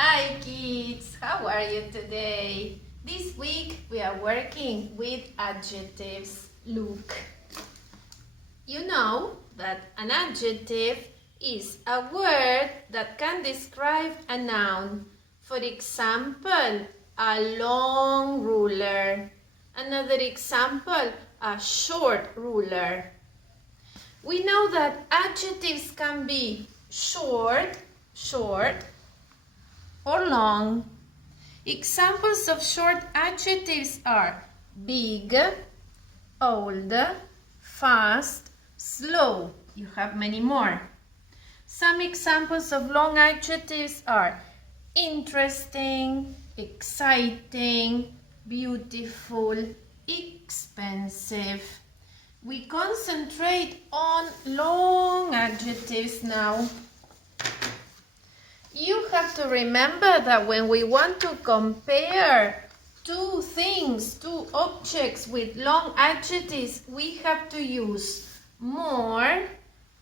Hi kids, how are you today? This week we are working with adjectives. Look, you know that an adjective is a word that can describe a noun. For example, a long ruler. Another example, a short ruler. We know that adjectives can be short, or long. Examples of short adjectives are big, old, fast, slow. You have many more. Some examples of long adjectives are interesting, exciting, beautiful, expensive. We concentrate on long adjectives now. You have to remember that when we want to compare two things, two objects with long adjectives, we have to use more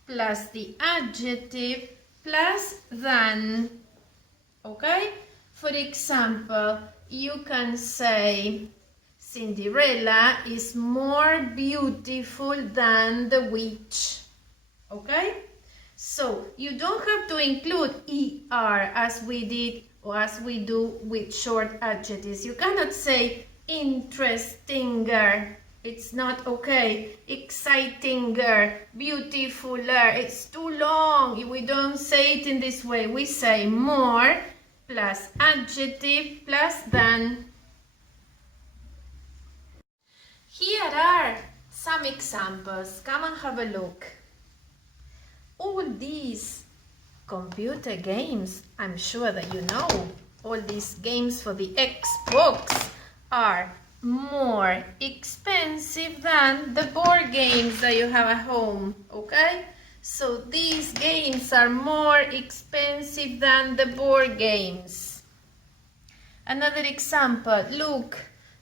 plus the adjective plus than. Okay? For example, you can say Cinderella is more beautiful than the witch. Okay? So you don't have to include ER as we did or as we do with short adjectives. You cannot say interestinger. It's not okay. Excitinger, beautifuler. It's too long. We don't say it in this way. We say more plus adjective plus than. Here are some examples. Come and have a look. All these computer games, I'm sure that you know, all these games for the Xbox are more expensive than the board games that you have at home, okay? So these games are more expensive than the board games. Another example, look,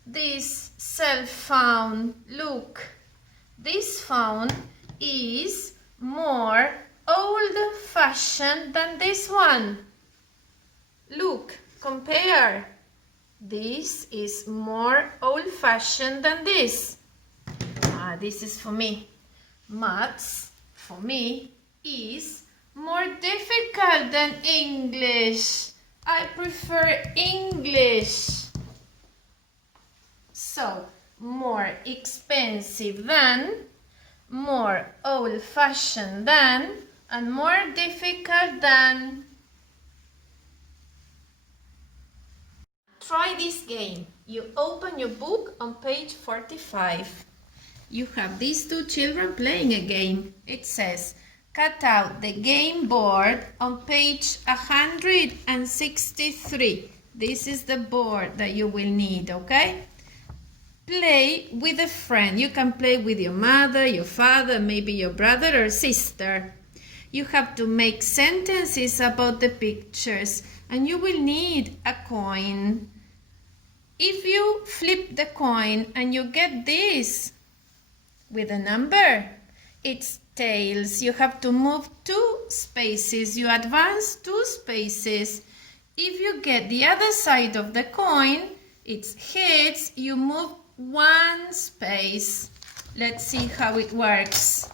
this cell phone, look, this phone is more old-fashioned than this one. Look, compare. This is more old-fashioned than this. This is for me. Maths, for me, is more difficult than English. I prefer English. So, more expensive than, more old-fashioned than, and more difficult than. Try this game. You open your book on page 45. You have these two children playing a game. It says, cut out the game board on page 163. This is the board that you will need, okay? Play with a friend. You can play with your mother, your father, maybe your brother or sister. You have to make sentences about the pictures and you will need a coin. If you flip the coin and you get this with a number, it's tails. You have to move 2 spaces. You advance 2 spaces. If you get the other side of the coin, it's heads. You move 1 space. Let's see how it works.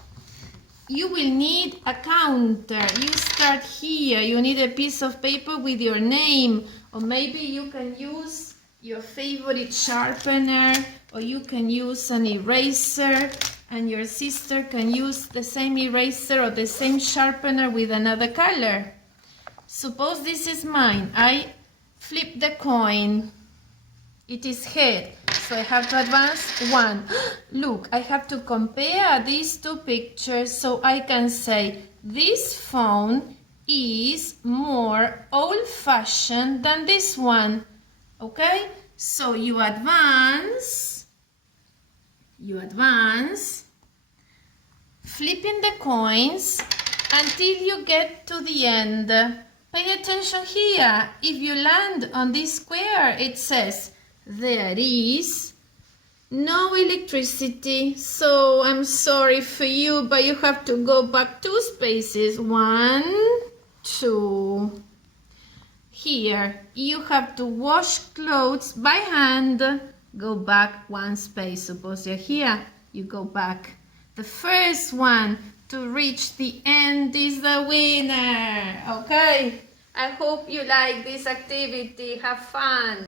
You will need a counter. You start here. You need a piece of paper with your name, or maybe you can use your favorite sharpener, or you can use an eraser, and your sister can use the same eraser or the same sharpener with another color. Suppose this is mine. I flip the coin. It is head, so I have to advance 1. Look, I have to compare these 2 pictures so I can say this phone is more old-fashioned than this one. Okay? So you advance, flipping the coins until you get to the end. Pay attention here. If you land on this square, it says, there is no electricity, so I'm sorry for you, but you have to go back 2 spaces. 1, 2. here. You have to wash clothes by hand. Go back one space. Suppose you're here, you go back. The first one to reach the end is the winner. Okay? I hope you like this activity. Have fun.